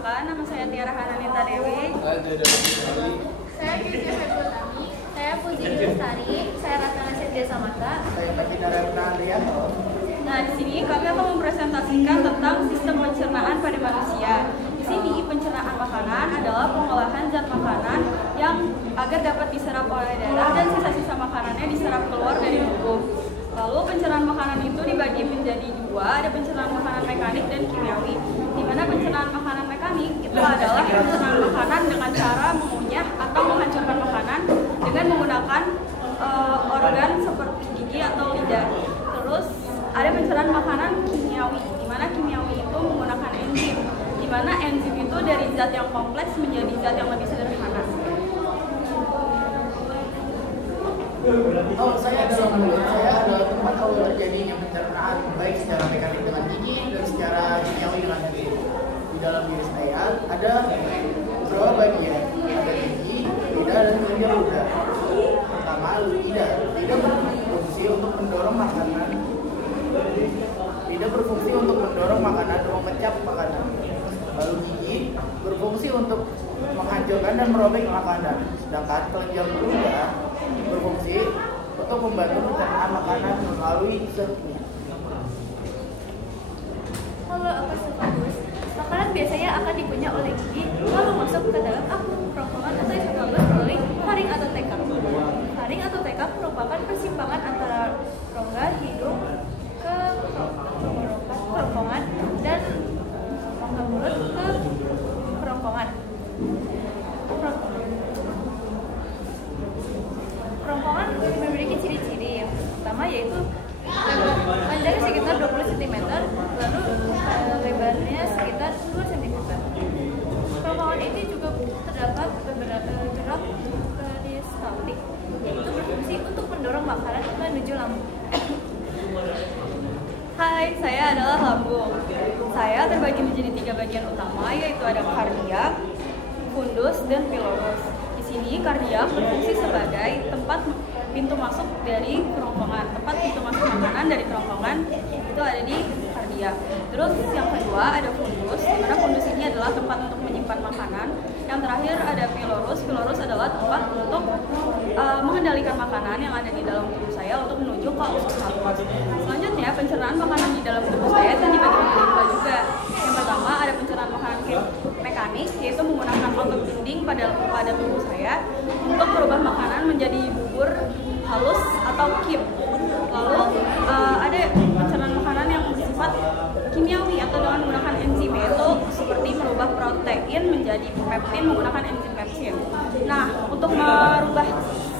Perkenalkan, nama saya Tiara Hananita Dewi. Saya Gigi Febulami. Saya Puji Lestari. Saya Ratna Setia Samata. Saya Baginda Ratna Andrianto. Nah, di sini kami akan mempresentasikan tentang sistem pencernaan pada manusia. Di sini pencernaan makanan adalah pengolahan zat makanan yang agar dapat diserap oleh darah dan sisa-sisa makanannya diserap keluar dari tubuh. Lalu pencernaan makanan itu dibagi menjadi dua, ada pencernaan makanan mekanik dan kimiawi. Di mana pencernaan makanan mekanik itu adalah pencernaan makanan dengan cara mengunyah atau menghancurkan makanan dengan menggunakan organ seperti gigi atau lidah. Terus ada pencernaan makanan kimiawi, di mana kimiawi itu menggunakan enzim, di mana enzim itu dari zat yang kompleks menjadi zat yang lebih sederhana. Saya adalah tempat awal terjadinya pencernaan baik secara mekanik dengan gigi dan secara kimiawi dengan enzim. Di dalam diri saya ada beberapa bagian, ada gigi, lidah, dan kelenjar ludah. Pertama, lidah. Lidah berfungsi untuk mendorong makanan. Lidah berfungsi untuk mendorong makanan dan memecah makanan. Lalu gigi berfungsi untuk menghancurkan dan merobek makanan. Sedangkan kelenjar ludah berfungsi untuk membantu pencernaan makanan melalui siripnya. Halo, apa Bagus? Makanan biasanya akan dikunyah oleh gigi lalu masuk ke dalam apung kerongkongan atau esophagus melalui faring atau tekak. Faring atau tekak merupakan persimpangan antara rongga hidung ke kerongkongan dan rongga mulut ke kerongkongan. Kerongkongan memiliki ciri-ciri yang pertama yaitu panjangnya sekitar 20 cm, lalu lebarnya sekitar 2 cm. Kerongkongan ini juga terdapat beberapa gerak peristaltik, yaitu berfungsi untuk mendorong makanan menuju lambung. Hai, saya adalah lambung. Saya terbagi menjadi 3 bagian utama, yaitu ada kardia, fundus, dan pilorus. Di sini kardia berfungsi sebagai tempat pintu masuk dari kerongkongan. Tempat pintu masuk makanan dari kerongkongan itu ada di kardia. Terus yang kedua ada fundus, di mana fundus ini adalah tempat untuk menyimpan makanan. Yang terakhir ada pilorus. Pilorus adalah tempat untuk mengendalikan makanan yang ada di dalam tubuh saya untuk menuju ke usus halus. Selanjutnya pencernaan makanan di dalam tubuh saya itu dibagi menjadi dua juga. Yang pertama ada pencernaan makanan mekanik, yaitu menggunakan otot dinding pada tubuh saya untuk merubah makanan menjadi bubur halus atau kim. Lalu ada pencernaan makanan yang bersifat kimiawi atau dengan menggunakan enzim, yaitu seperti merubah protein menjadi peptin menggunakan enzim pepsin. Nah, untuk merubah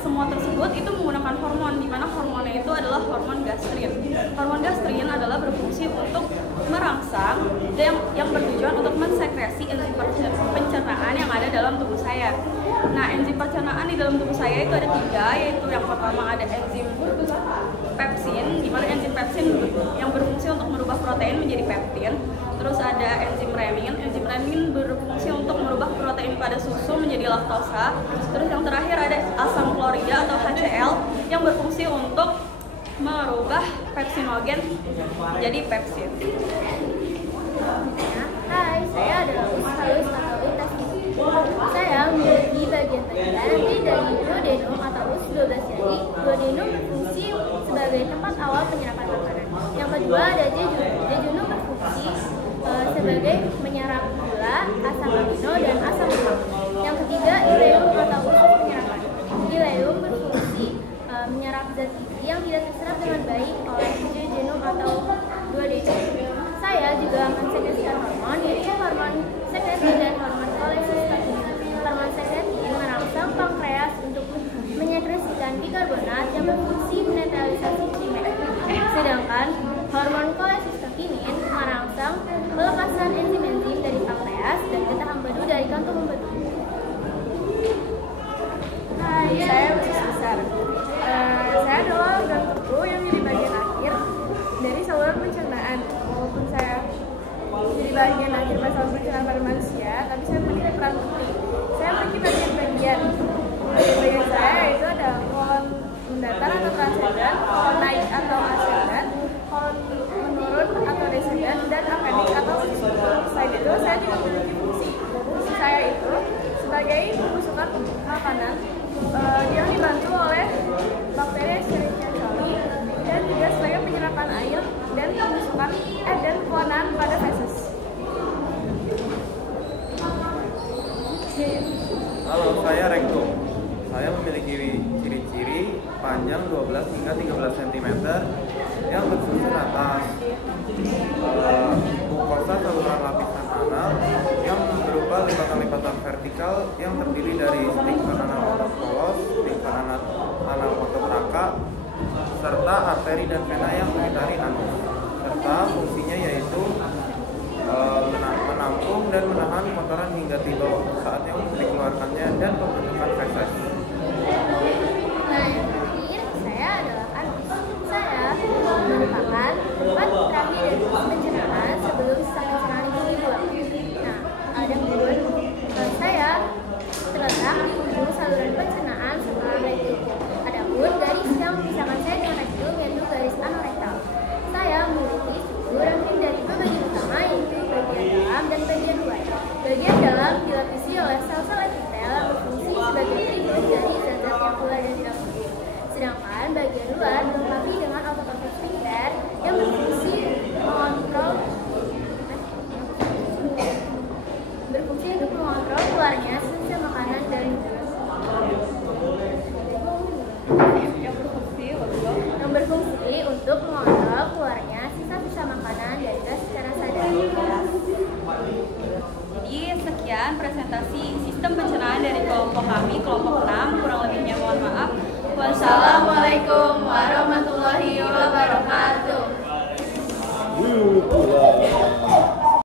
semua tersebut itu menggunakan hormon, di mana hormonnya itu adalah hormon gastrin. Hormon gastrin adalah berfungsi untuk merangsang dan yang bertujuan untuk mensekresi enzim pencernaan yang ada dalam tubuh saya. Nah, enzim pencernaan di dalam tubuh saya itu ada 3, yaitu yang pertama ada enzim pepsin, di mana enzim pepsin yang berfungsi untuk merubah protein menjadi peptin. Terus ada enzim renin. Enzim renin berfungsi untuk merubah protein pada susu menjadi laktosa. Terus yang terakhir ada asam klorida atau HCl yang berfungsi untuk merubah pepsinogen menjadi pepsin. Hai, saya adalah usus halus atau intestine. Saya memiliki bagian-bagian nanti dari duodenum atau us 12 jari. Duodenum berfungsi sebagai tempat awal penyerapan makanan. Yang kedua ada jejunum. Jejunum berfungsi sebagai menyerap gula, asam amino, dan asam lemak. Yang ketiga ileum atau usus penyerapan. Ileum berfungsi menyerap zat gizi yang tidak terserap dengan baik oleh jejunum atau duodenum. Saya juga mensekresikan hormon, yaitu hormon sekreti dan hormon kolesistokin. Hormon sekreti merangsang pankreas untuk menyekresikan bikarbonat yang berfungsi menetralisasi primer. Sedangkan hormon kolesistokinin merangsang pelepasan enzim-enzim dari pankreas dan getah empedu dari kantung empedu. Hai, saya usus besar. Saya adalah organ tubuh yang di bagian akhir sebagai pembusukan makanan yang dibantu oleh bakteri Escherichia coli, dan juga sebagai penyerapan air dan pembusukan dan pewarnaan pada feses. Halo, saya Rekto. Saya memiliki ciri-ciri panjang 12 hingga 13 cm yang bersusun atas mukosa saluran lapisan anal yang berupa lipatan-lipatan vertikal yang terdiri dari sphincter anal otot polos, sphincter anal otot raka, serta arteri dan vena yang mengitari anus. Serta fungsinya yaitu menampung dan menahan kotoran hingga tiba waktu saatnya untuk dikeluarkannya dan pembentukan feses. Nah, yang terakhir saya adalah anus. Saya merupakan tempat terakhir dari pencernaan sebelum sisa pencernaan itu dibuang. Nah, adapun saya terletak di ujung saluran pencernaan setelah rektum. Adapun garis yang memisahkan saya dengan rektum yaitu garis anorektal. Saya memiliki struktur yang terdiri dari dua bagian utama, yaitu bagian dalam dan bagian luar. Bagian dalam dilapisi oleh sel-sel epitel yang berfungsi sebagai tribun dari zat-zat yang keluar dari dalam tubuh. Sedangkan bagian luar dilengkapi dengan otot-otot sphincter yang berfungsi untuk mengontrol keluarnya sisa makanan dari dalam. Yang berfungsi untuk mengontrol keluarnya sisa-sisa makanan dari gas secara sadar. Jadi sekian presentasi sistem pencernaan dari kelompok kami, kelompok 6. Kurang lebihnya mohon maaf. Wassalamualaikum warahmatullahi wabarakatuh.